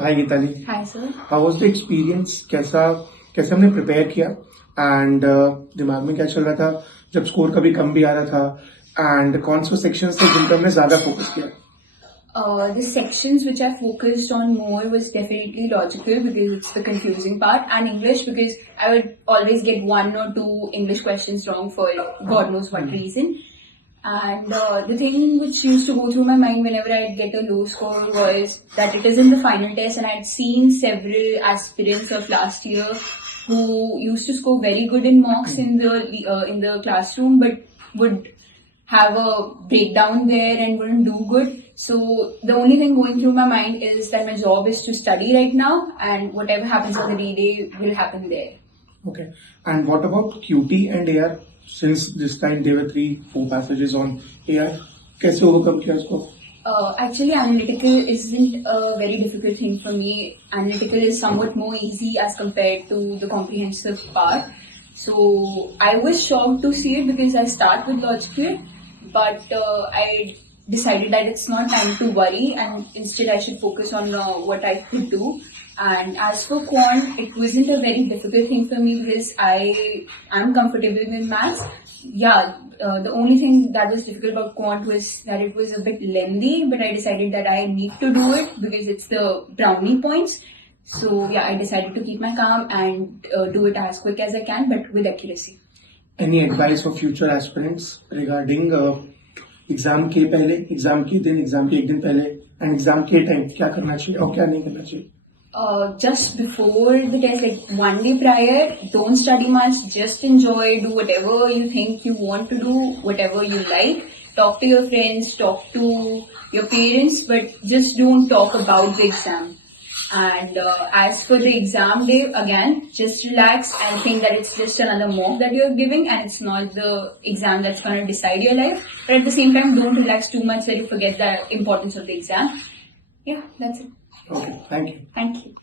Hi Geetali, hi sir. How was the experience? कैसा कैसे हमने प्रिपेयर किया एंड दिमाग में क्या चल रहा था जब स्कोर कभी कम भी आ रहा था एंड कौन से सेक्शंस थे जिन पर हमने ज्यादा फोकस किया? The sections which I focused on more was definitely logical because it's the confusing part, and English because I would always get one or two English questions wrong for God knows what reason. And the thing which used to go through my mind whenever I'd get a low score was that it is in the final test, and I'd seen several aspirants of last year who used to score very good in mocks in the classroom, but would have a breakdown there and wouldn't do good. So the only thing going through my mind is that my job is to study right now, and whatever happens on the D-Day will happen there. Okay. And what about QT and AR? Since this time there were 3-4 passages on AR, कैसे overcome किया उसको? Actually, analytical isn't a very difficult thing for me. Analytical is somewhat more easy as compared to the comprehensive part. So I was shocked to see it because I start with logical, but I decided that it's not time to worry and instead I should focus on what I could do. And as for quant, it wasn't a very difficult thing for me because I am comfortable with maths. Yeah, the only thing that was difficult about quant was that it was a bit lengthy, but I decided that I need to do it because it's the brownie points. So yeah, I decided to keep my calm and do it as quick as I can, but with accuracy. Any advice for future aspirants regarding exam के पहले, exam के दिन, exam के एक दिन पहले and exam के time क्या करना चाहिए और क्या नहीं करना चाहिए? Just before the test, like one day prior, don't study much, just enjoy, do whatever you think you want to do, whatever you like. Talk to your friends, talk to your parents, but just don't talk about the exam. And as for the exam day, again, just relax and think that it's just another mock that you're giving and it's not the exam that's going to decide your life. But at the same time, don't relax too much that you forget the importance of the exam. Yeah, that's it. Okay, thank you. Thank you.